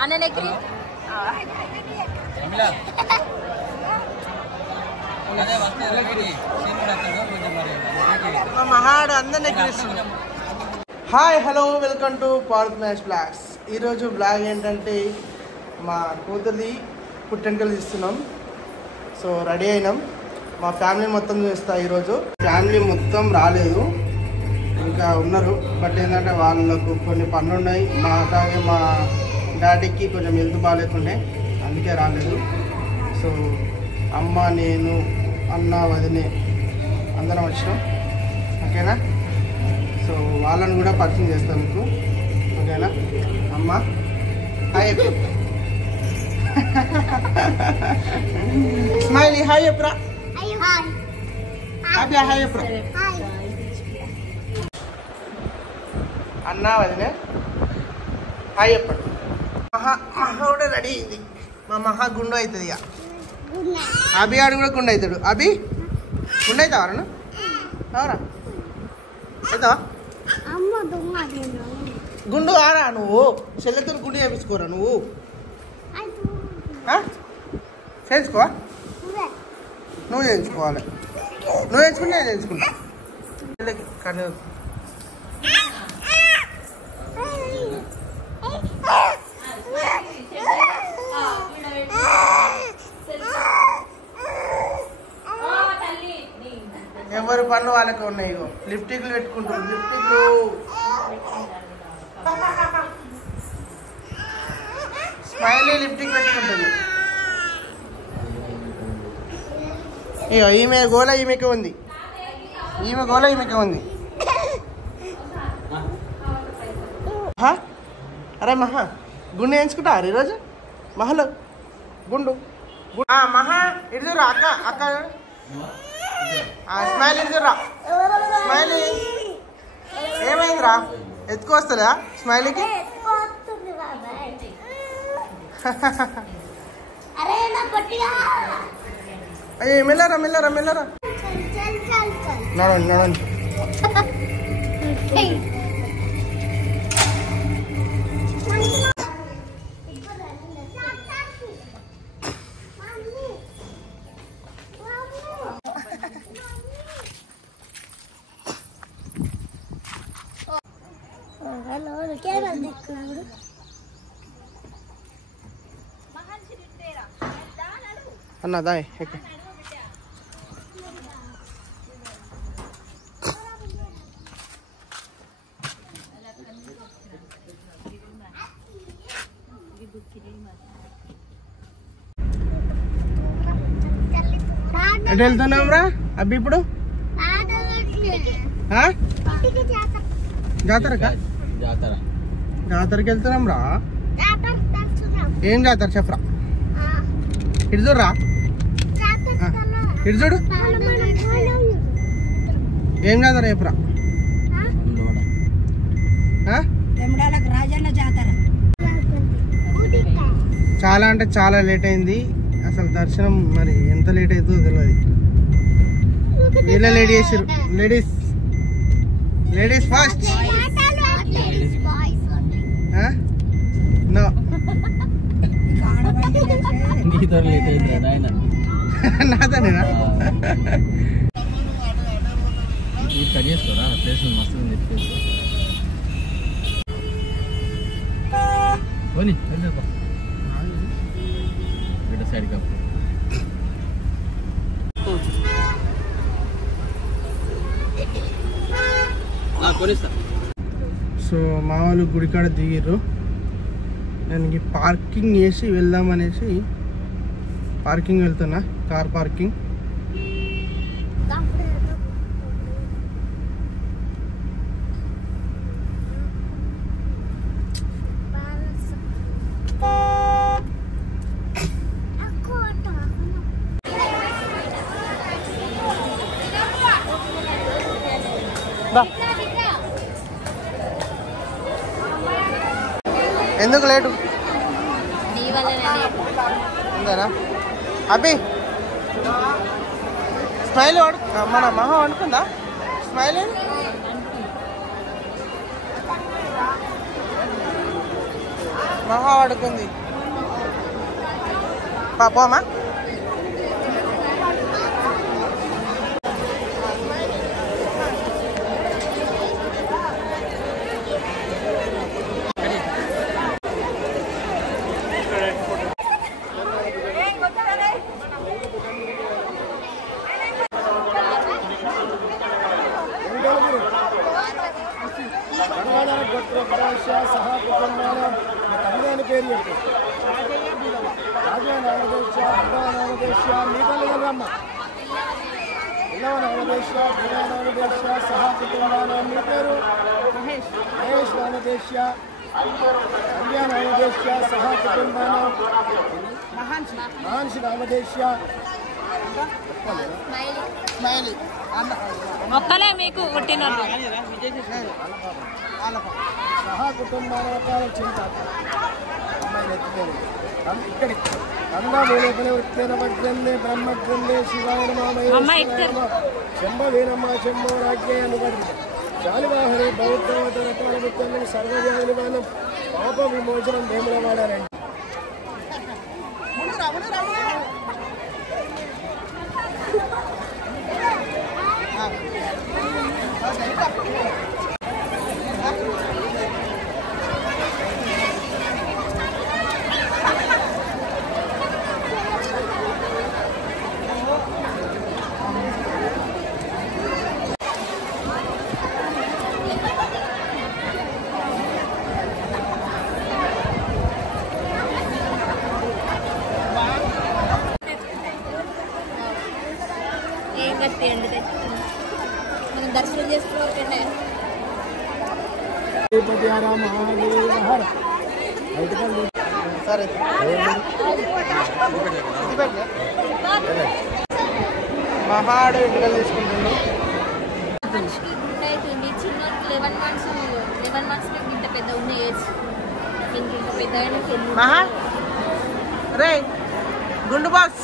మహాడు అందరినీ ఎక్కిరిస్తున్నాం. Hi hello welcome to park match blogs. ఈరోజు బ్లాగ్ ఏంటంటే మా కూతురిది పుట్టెంకలు తీస్తున్నాం. సో రెడీ అయినాం. మా ఫ్యామిలీ మొత్తం చూస్తా. ఈరోజు ఫ్యామిలీ మొత్తం రాలేదు, ఇంకా ఉన్నారు. బట్ ఏంటంటే వాళ్ళకు కొన్ని పనులు ఉన్నాయి. అలాగే మా డాడీకి కొంచెం హెల్త్ బాగాలేకుండే, అందుకే రాలేదు. సో అమ్మ, నేను, అన్న, వదినే అందరం వచ్చినాం. ఓకేనా? సో వాళ్ళని కూడా పరిచయం చేస్తాను మీకు. ఓకేనా? అమ్మ హాయ్ స్మైలీ హాయ్ ఎప్పురా, హాయ్ ఎప్పురా. అన్న, వదినే హాయ్ చెప్పండి. మహా కూడా రెడీ అయింది. మా మహా గుండు అవుతుంది. ఇక అభి ఆడు కూడా గుండు అవుతాడు. అభి గుండు అవుతావా? అవరా అవుతావా? గుండు ఆరా నువ్వు? చెల్లెతో గుండు చేయించుకోరా నువ్వు? చేయించుకోవా? నువ్వు చేయించుకోవాలి. నువ్వు చేయించుకుంటే నేను చేయించుకుంటా. కానీ ఎవరి పనులు వాళ్ళకి ఉన్నాయి. ఇగో లిప్టిక్లు పెట్టుకుంటారు. లిప్టిక్లు స్మైలీ లిప్టిక్ పెట్టుకుంటుంది. ఇగో ఈమె గోల ఈమెకే ఉంది. ఈమె గోల ఈమెకే ఉంది. అరే మహా గుండు వేయించుకుంటా ఈరోజు? మహలో గుండు మహా ఇడుదురా. అక్క అక్క స్మైలీ ఇడుదురా. స్మైలీ ఏమైందిరా? ఎత్తుకొస్తుందా స్మైలీకి? అయ్యో మెల్లరా మెల్లరా మెల్లరా. నడండి నడండి. అన్న దాయ్ ఎక్క. ఎటు వెళ్తున్నాం రా అబ్బి ఇప్పుడు? జాతరకా? జాతరకి వెళ్తున్నాం రా. ఏం జాతర చెప్పరా? ఇటు చూడరా, ఇటు చూడు. ఏం జాతర చెప్పురా? చాలా అంటే చాలా లేట్ అయింది అసలు. దర్శనం మరి ఎంత లేట్ అవుతుందో తెలియదు. వీళ్ళ లేట్ చేసారు. Ladies ladies first. నాతోనేనా? సో మా వాళ్ళు గుడికాడ దిగిర్రు. నేను పార్కింగ్ చేసి వెళ్దామనేసి పార్కింగ్ వెళ్తున్నా. Car parking. ఎందుకు లేటు? ఉందరా అభి? స్మైల్ మన మహా అనుకుందా? స్మైల్ మహా పడుకుంది. పోమా ఒక్కలే మీకు పుట్టిన సహా కుటుంబాల చింత ఇక్కడి అన్నమూలే బ్రహ్మగ్రంథే శివాయ శంభ వీరమ్మ శంభో రాజ్ఞే అనుబడి శాలివాహనే బౌద్ధవత రత్నాల సర్వజానిమానం పాప విమోచనం వేముల వాడారండి. మనం దర్శనం చేసుకోవాలి. సరే మహాడు ఇంటికల్ తీసుకుంటుండు. మనిషికి గుండె అవుతుంది. చిన్న 11 months ఇంత పెద్ద ఉన్న ఏజ్ ఇంత పెద్ద మహా రే గుండు బాస్.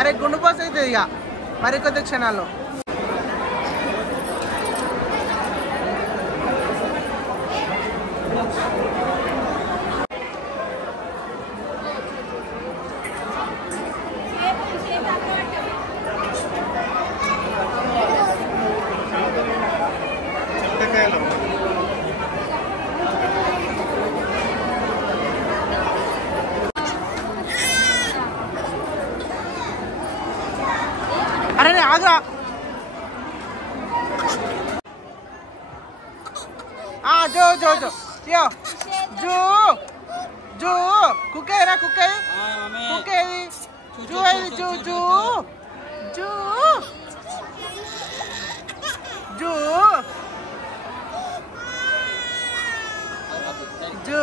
అరే గుండు బాస్ అవుతుంది ఇక మరికొద్ది క్షణాల్లో. అరే ఆగ్రా జో జో జో యో జూ జూ కుక్కేరా కుక్కే కుక్కేది జూ అది zoo zoo zoo zoo zoo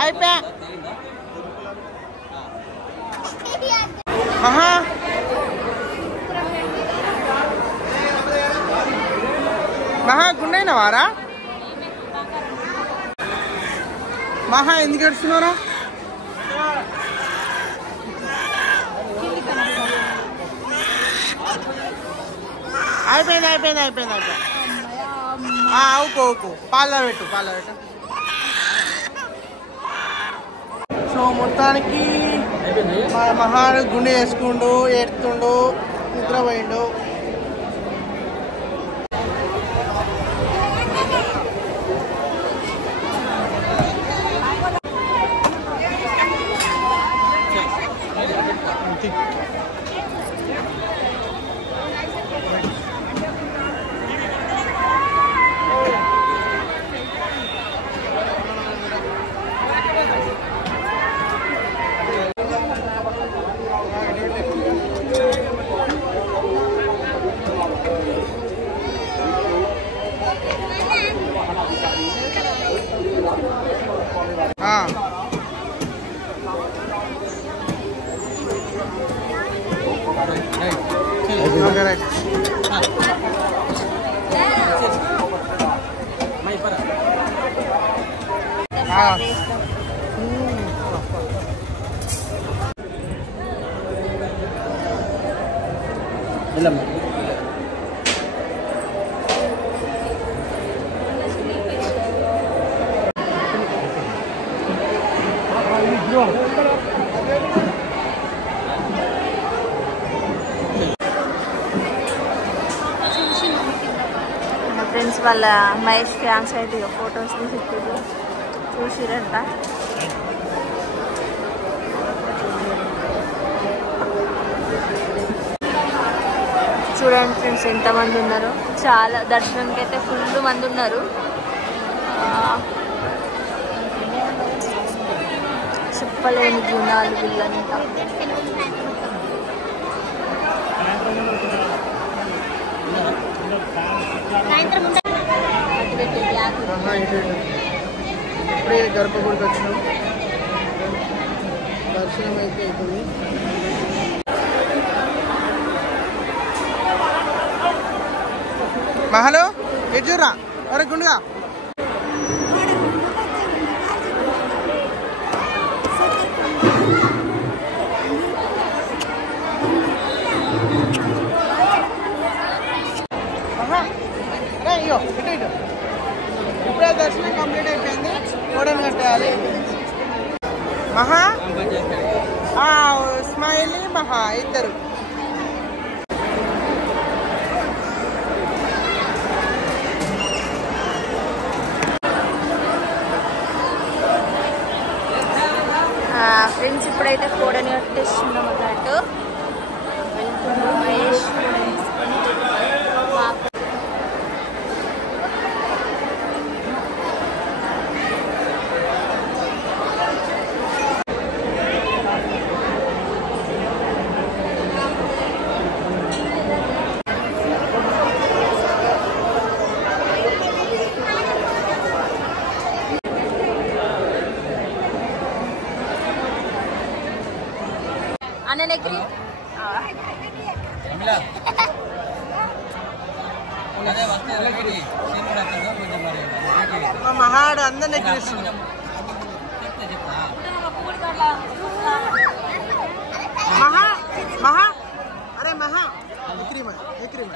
అయిపోయా. మహా మహా గుండైన వారా? మహా ఎందుకు ఏడుస్తున్నారా? అయిపోయింది అయిపోయింది అయిపోయింది అయిపోయింది. ఊకో ఊకో పాల పెట్టు పాల పెట్టు. సో మొత్తానికి మా మహాడు గుండె వేసుకుండు, ఏడుతుండు, నిద్రపోయిండు. మా ఫ్రెండ్స్ వాళ్ళ మహేష్ ఫ్యాన్స్ అయితే ఇక ఫొటోస్ తీసి చూసిరంట. చూడండి ఫ్రెండ్స్ ఎంతమంది ఉన్నారు. చాలా దర్శనానికి అయితే ఫుల్ మంది ఉన్నారు. చెప్పలేని గుణాలు వీళ్ళంతా. ఇప్పుడే గర్భగుడికి వచ్చినాం. దర్శనం అయితే అవుతుంది. హలో ఎడ్జూరా అరే గుండుగా అయ్యో ఇటు ఇటు. ఇప్పుడే దర్శనం కంప్లీట్ అయిపోయింది. కోడని కట్టేయాలి. మహా స్మైలీ మహా ఇద్దరు. ఫ్రెండ్స్ ఇప్పుడైతే కోడని కట్టేస్తున్నాం అన్నట్టు. వెళ్తున్నాం మహేష్ అన్ననెక్కి మహాడు అందరినీ ఎక్కిరిస్తుంది. మహా మహా అరే మహా ఎక్కిరిమ ఎక్కిరిమ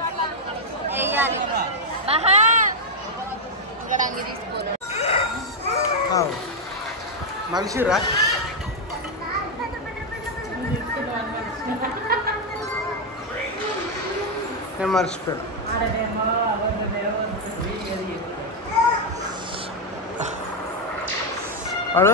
వేయాలి. మహా ఇక్కడ అంగి తీసుకోలేదు. మనిషిరా నేను మర్చిపోయాను. వాడు